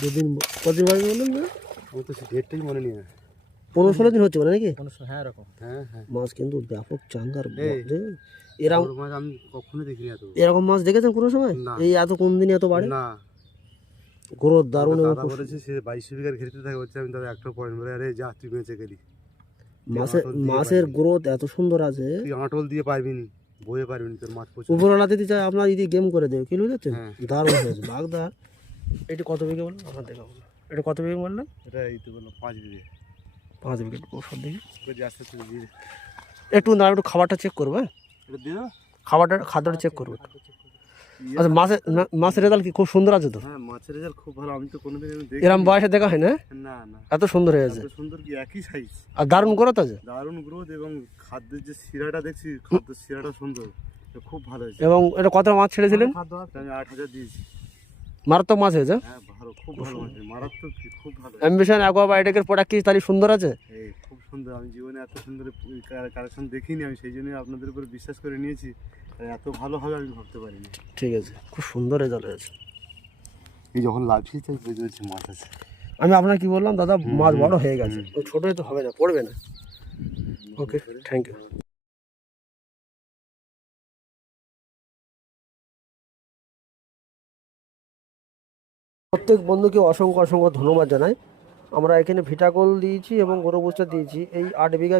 দুদিন কদিন বাড়ি বললেন না? আমি তো সে ডেটটাই মনে নেই। 15-16 দিন হচ্ছে মানে নাকি? হ্যাঁ এরকম। হ্যাঁ হ্যাঁ, মাছ কিন্তু ব্যাপক চাঙ্গার। এরকম মাছ আমি কখনো দেখিনি এত। এরকম মাছ দেখেছেন কোনো সময়? এই এত কোন দিনে এত বাড়ে না। গ্রোথ দারুণ। দাদা বলেছে সে 22 বিঘার ঘেরিতে থাকে, হচ্ছে আমি তাদের একটা পয়েন্ট বলে আরে যা তুই বেঁচে গেলি। মাছের গ্রোথ এত সুন্দর আছে, তুই আঁটল দিয়ে পারবি নি, বয়ে পারবি নি, তোর মাছ প্রচুর। উপরওয়ালা দিতে চাই আপনার দিদি গেম করে দেবে, কি বুঝতে দারুণ হয়েছে বাগদা। এটা কত বিঘা বললেন আমার দেখা বলুন? এটা কত বিঘা বললেন? এটা এই তো বললাম 5 বিঘে। 5 বিঘা ওষুধ দেখি দিয়ে একটু না, একটু খাবারটা চেক করবো। এটা দিয়ে দাও, খাদ্যটা চেক করবো। আচ্ছা, মাছের রেজাল্ট কি খুব সুন্দর আছে তো? হ্যাঁ মাছের রেজাল্ট খুব ভালো, আমি তো কোনোদিন এরকম বয়সে দেখা হয় না। না না, এত সুন্দর হয়েছে, এত সুন্দর কি একই সাইজ আর দারুণ গ্রোথ আছে। দারুণ গ্রোথ, এবং খাদ্যের যে শিরাটা দেখছি, খাদ্যের শিরাটা সুন্দর, খুব ভালো হয়েছে। এবং এটা কত মাছ ছেড়েছিলেন? আমি 8,000 দিয়েছি। মারাত্মক মাছ হয়েছে। হ্যাঁ ভালো, খুব ভালো মাছ, মারাত্মক কি খুব ভালো। অ্যাম্বিশন অ্যাকোয়াবায়োটিকের প্রোডাক্ট কি তাহলে সুন্দর আছে? এই খুব সুন্দর, আমি জীবনে এত সুন্দর কালেকশন দেখিনি, আমি সেই জন্যই আপনাদের উপর বিশ্বাস করে নিয়েছি। এত ভালো হবে আমি ভাবতে পারিনি। ঠিক আছে, খুব সুন্দর রেজাল্ট হয়েছে। এই যখন লাভছি তাই বুঝতে পারছি মাছ আছে। আমি আপনার কি বললাম দাদা, মাছ বড় হয়ে গেছে, ছোট তো হবে না, পড়বে না। ওকে, থ্যাংক ইউ। প্রত্যেক বন্ধুকে অসংখ্য অসংখ্য ধন্যবাদ জানাই। আমরা এখানে ভিটাগোল দিয়েছি এবং গরু বুস্টার দিয়েছি এই 8 বিঘা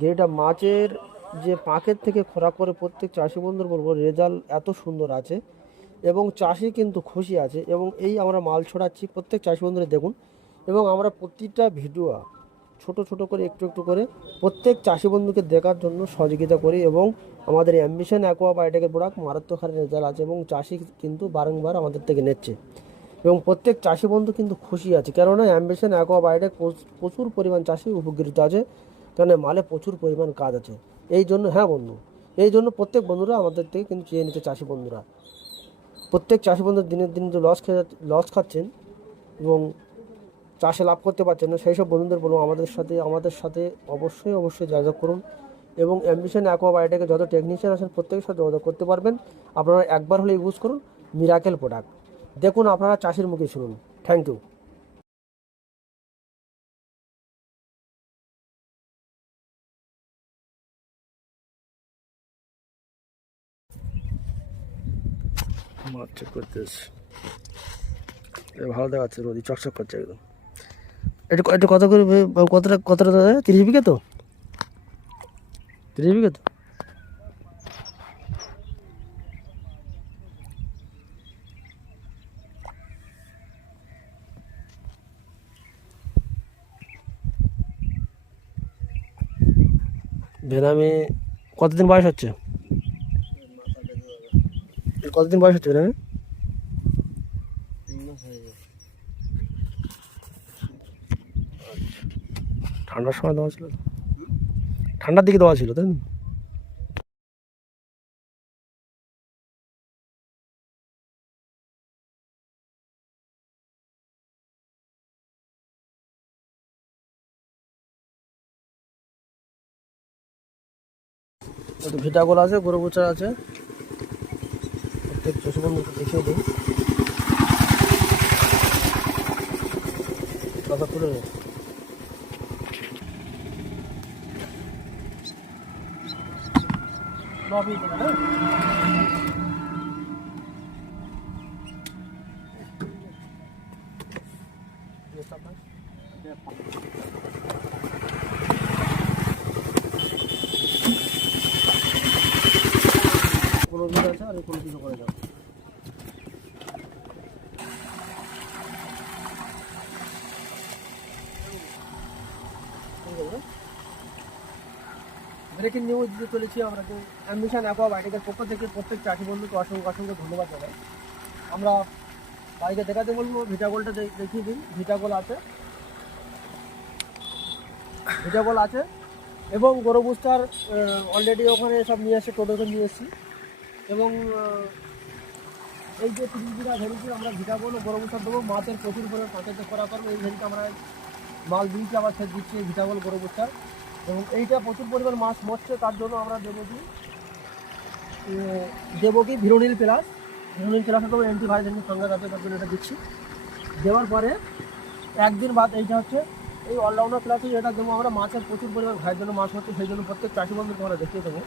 ঘেরিটা মাছের যে পাঁকের থেকে খোরাক করে প্রত্যেক চাষি বন্ধুর বলবো রেজাল্ট এত সুন্দর আছে এবং চাষি কিন্তু খুশি আছে। এবং এই আমরা মাল ছড়াচ্ছি প্রত্যেক চাষি বন্ধুরা দেখুন, এবং আমরা প্রতিটা ভিডিও ছোট ছোট করে একটু একটু করে প্রত্যেক চাষি বন্ধুকে দেখার জন্য সহযোগিতা করি। এবং আমাদের অ্যাম্বিশন অ্যাকোয়াবায়োটিকের প্রোডাক্ট মারাত্মক হারে রেজাল্ট আছে এবং চাষি কিন্তু বারংবার আমাদের থেকে নিচ্ছে এবং প্রত্যেক চাষি বন্ধু কিন্তু খুশি আছে, কেননা অ্যাম্বিশন অ্যাকোয়াবায়োটিক প্রচুর পরিমাণ চাষি উপকৃত আছে, কেন মালে প্রচুর পরিমাণ কাজ আছে। এই জন্য হ্যাঁ বন্ধু, এই জন্য প্রত্যেক বন্ধুরা আমাদের থেকে কিন্তু চেয়ে নিচ্ছে চাষি বন্ধুরা। প্রত্যেক চাষি বন্ধু দিনের দিন যে লস খাচ্ছেন এবং চাষে লাভ করতে পারছেন না, সেই সব বন্ধুদের বলবো আমাদের সাথে অবশ্যই যোগাযোগ করুন। এবং অ্যাম্বিশন অ্যাকোয়াবায়োটিকে যত টেকনিশিয়ান আছেন প্রত্যেকের সাথে যোগাযোগ করতে পারবেন। আপনারা একবার হলে ইউজ করুন মিরাকেল প্রোডাক্ট, দেখুন আপনারা চাষির মুখে শুনুন। Thank you. মাছ চেক করতে ভালো দেখাচ্ছে, রোদি চকচক করছে একদম। এটা কত করে, কতটা দাদা? 30 বিঘা তো? 30 বিঘা তো? ভেনামে কতদিন বয়স হচ্ছে? কতদিন বয়স হচ্ছে ভেনামে? ঠান্ডার সময় দেওয়া ছিল, ঠান্ডার দিকে দেওয়া ছিল তাই না? ভিটাগোল আছে, গরু বুচার আছে, প্রত্যেক চাষি বন্ধুকে দেখিয়ে দিই। কথা তুলে নিই। কোনো কিছু আছে আর কোনো কিছু করে যাও। ব্রেকিং নিউজ দিতে চলেছি আমরা যে অ্যাম্বিশন অ্যাকোয়াবায়োটিকের পক্ষ থেকে প্রত্যেক চাষি বন্ধুকে অসংখ্য ধন্যবাদ জানাই। আমরা বাইকে দেখাতে বলবো, ভিটাগোলটা দেখিয়ে দিন। ভিটাগোল আছে এবং গরু বুস্টার অলরেডি ওখানে সব নিয়ে এসে টোটোকে নিয়ে এসেছি। এবং এই যে 30 বিঘা ভেড়িতে আমরা ভিটাগোল ও গরু বুস্টার দেবো, মাছের প্রচুর পরিমাণ সচেতন করা করবো। এই ভেড়িতে আমরা মাল দিয়েছি, আবার সে দিচ্ছি ভিটাগোল গরু বুস্টার। এবং এইটা প্রচুর পরিমাণ মাছ মরছে, তার জন্য আমরা দেবো কি ভিরোনিল প্লাস। ভিরোনিল প্লাস তো অ্যান্টিভাইরাস সংজ্ঞা আছে, তার জন্য এটা দিচ্ছি। দেওয়ার পরে একদিন বাদ এইটা হচ্ছে এই অলরাউন্ডার ক্লাসে এটা দেবো আমরা মাছের প্রচুর পরিমাণ ঘায়ের জন্য মাছ হচ্ছে সেই জন্য প্রত্যেক চাষি বন্ধুকে আমরা দেখিয়ে দেবো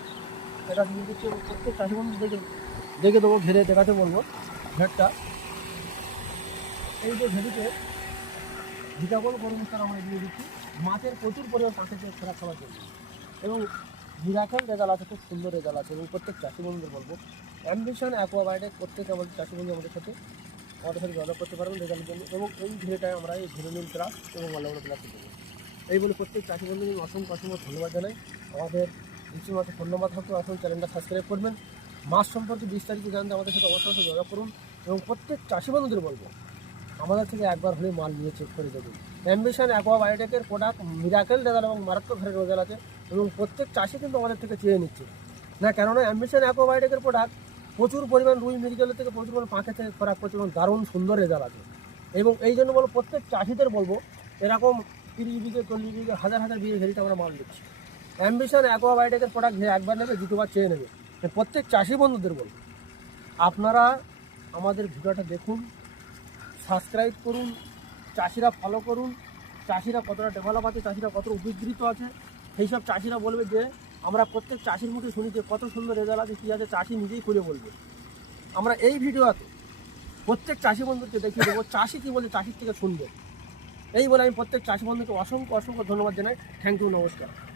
এটা দিয়ে দিচ্ছি এবং প্রত্যেক চাষি বন্ধু দেখে দেবো ঘেরে দেখাতে বলবো ঘেরটা এই যে ঘেরিতে ভিটাগোল গরম মশলা আমরা দিয়ে দিচ্ছি মাছের প্রচুর পরিমাণ পাখিতে খোরাক খাওয়ার জন্য এবং মিরাকেল রেজাল্ট আছে খুব সুন্দর রেজাল্ট আছে এবং প্রত্যেক চাষি বন্ধুদের বলবো অ্যাম্বিশন অ্যাকোয়াবায়োটিক প্রত্যেক আমাদের চাষি বন্ধু আমাদের সাথে যোগাযোগ করতে পারবেন রেজাল্টের জন্য এবং এই ঘিরেটায় আমরা এই ঘিরোনিল ক্লাস এবং অলরাউন্ডার ক্লাস দেবো এই বলে প্রত্যেক চাষি বন্ধুকে অসংখ্য অসংখ্য ধন্যবাদ জানাই আমাদের নিশ্চয়ই মাত্র ফোন নাম্বার থাকতে আসুন চ্যানেলটা সাবস্ক্রাইব করবেন মাছ সম্পর্কে বিস্তারিত জানতে আমাদের সাথে অবশ্যই যোগাযোগ করুন এবং প্রত্যেক চাষি বন্ধুদের বলবো আমাদের থেকে একবার হলে মাল নিয়ে চেক করে দেবেন অ্যাম্বিশন অ্যাকোয়াবায়োটিকের প্রোডাক্ট মিরাকেল রেজাল্ট এবং মারাত্মক ঘরের রেজাল্ট আছে এবং প্রত্যেক চাষি কিন্তু আমাদের থেকে চেয়ে নিচ্ছে না কেননা অ্যাম্বিশন অ্যাকোয়াবায়োটিকের প্রোডাক্ট প্রচুর পরিমাণ রুই মৃগেলের থেকে প্রচুর পরিমাণ পাখি থেকে খোরাক প্রচুর দারুণ সুন্দর রেজাল্ট আছে এবং এই জন্য বলবো প্রত্যেক চাষিদের বলবো এরকম 30 বিঘে 40 বিঘে হাজার হাজার বিঘে ঘেরিতে আমরা মাল দিচ্ছি অ্যাম্বিশন অ্যাকোয়াবায়োটিকের প্রোডাক্ট যে একবার নেবে দ্বিতীয়বার চেয়ে নেবে প্রত্যেক চাষি বন্ধুদের বলবো আপনারা আমাদের ভিডিওটা দেখুন সাবস্ক্রাইব করুন চাষিরা ফলো করুন চাষিরা কতটা ডেভেলপ আছে চাষিরা কতটা উপকৃত আছে সেই সব চাষিরা বলবে যে আমরা প্রত্যেক চাষির মুখে শুনি যে কত সুন্দর রেজাল্ট আছে কী আছে চাষি নিজেই খুলে বলবে আমরা এই ভিডিওতে প্রত্যেক চাষি বন্ধুকে দেখিয়ে দেবো চাষি কী বলে চাষির থেকে শুনবে এই বলে আমি প্রত্যেক চাষি বন্ধুকে অসংখ্য অসংখ্য ধন্যবাদ জানাই থ্যাংক ইউ নমস্কার